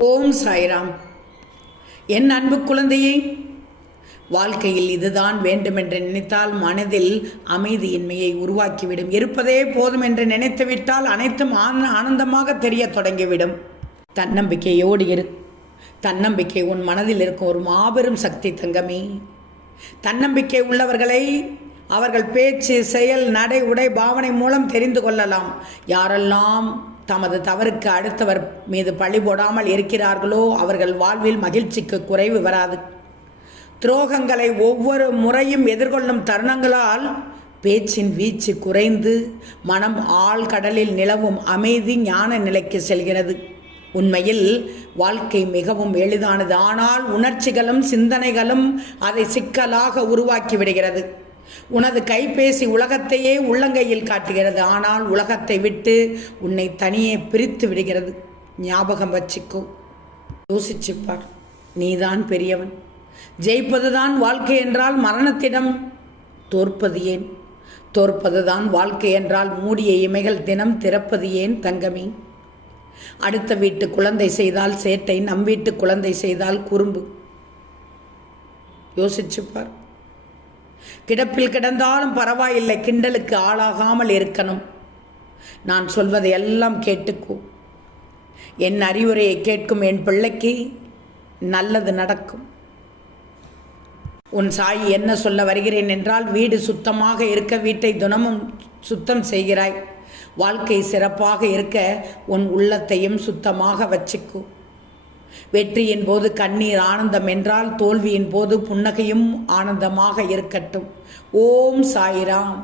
ஓம் சாய்ராம். என் அன்பு குழந்தையே, வாழ்க்கையில் இதுதான் வேண்டுமென்று நினைத்தால் மனதில் அமைதியின்மையை உருவாக்கிவிடும். இருப்பதே போதும் என்று நினைத்துவிட்டால் அனைத்தும் ஆனந்தமாக தெரிய தொடங்கிவிடும். தன்னம்பிக்கையோடு இரு. தன்னம்பிக்கை உன் மனதில் இருக்கும் ஒரு மாபெரும் சக்தி தங்கமே. தன்னம்பிக்கை உள்ளவர்களை அவர்கள் பேச்சு, செயல், நடை, உடை, பாவனை மூலம் தெரிந்து கொள்ளலாம். யாரெல்லாம் தமது தவறுக்கு அடுத்தவர் மீது பழி போடாமல் இருக்கிறார்களோ அவர்கள் வாழ்வில் மகிழ்ச்சிக்கு குறைவு வராது. துரோகங்களை ஒவ்வொரு முறையும் எதிர்கொள்ளும் தருணங்களால் பேச்சின் வீச்சு குறைந்து மனம் ஆழ்கடலில் நிலவும் அமைதி ஞான நிலைக்கு செல்கிறது. உண்மையில் வாழ்க்கை மிகவும் எளிதானது. ஆனால் உணர்ச்சிகளும் சிந்தனைகளும் அதை சிக்கலாக உருவாக்கி விடுகிறது. உனது கைபேசி உலகத்தையே உள்ளங்கையில் காட்டுகிறது. ஆனால் உலகத்தை விட்டு உன்னை தனியே பிரித்து விடுகிறது. ஞாபகம் வச்சுக்கோ, யோசிச்சுப்பார். நீதான் பெரியவன். ஜெயிப்பதுதான் வாழ்க்கை என்றால் மரணத்திடம் தோற்பது ஏன்? தோற்பதுதான் வாழ்க்கை என்றால் மூடிய இமைகள் தினம் திறப்பது ஏன் தங்கமே? அடுத்த வீட்டு குழந்தை செய்தால் சேட்டை, நம் வீட்டு குழந்தை செய்தால் குறும்பு. யோசிச்சுப்பார். கிடப்பில் கிடந்தாலும் பரவாயில்லை, கிண்டலுக்கு ஆளாகாமல் இருக்கணும். நான் சொல்வதை எல்லாம் கேட்டுக்கோ. என் அறிவுரையை கேட்கும் என் பிள்ளைக்கு நல்லது நடக்கும். உன் சாய் என்ன சொல்ல வருகிறேன் என்றால், வீடு சுத்தமாக இருக்க வீட்டை தினமும் சுத்தம் செய்கிறாய். வாழ்க்கை சிறப்பாக இருக்க உன் உள்ளத்தையும் சுத்தமாக வச்சுக்கோ. வெற்றியின் போது கண்ணீர் ஆனந்தம் என்றால் தோல்வியின் போது புன்னகையும் ஆனந்தமாக இருக்கட்டும். ஓம் சாய்ராம்.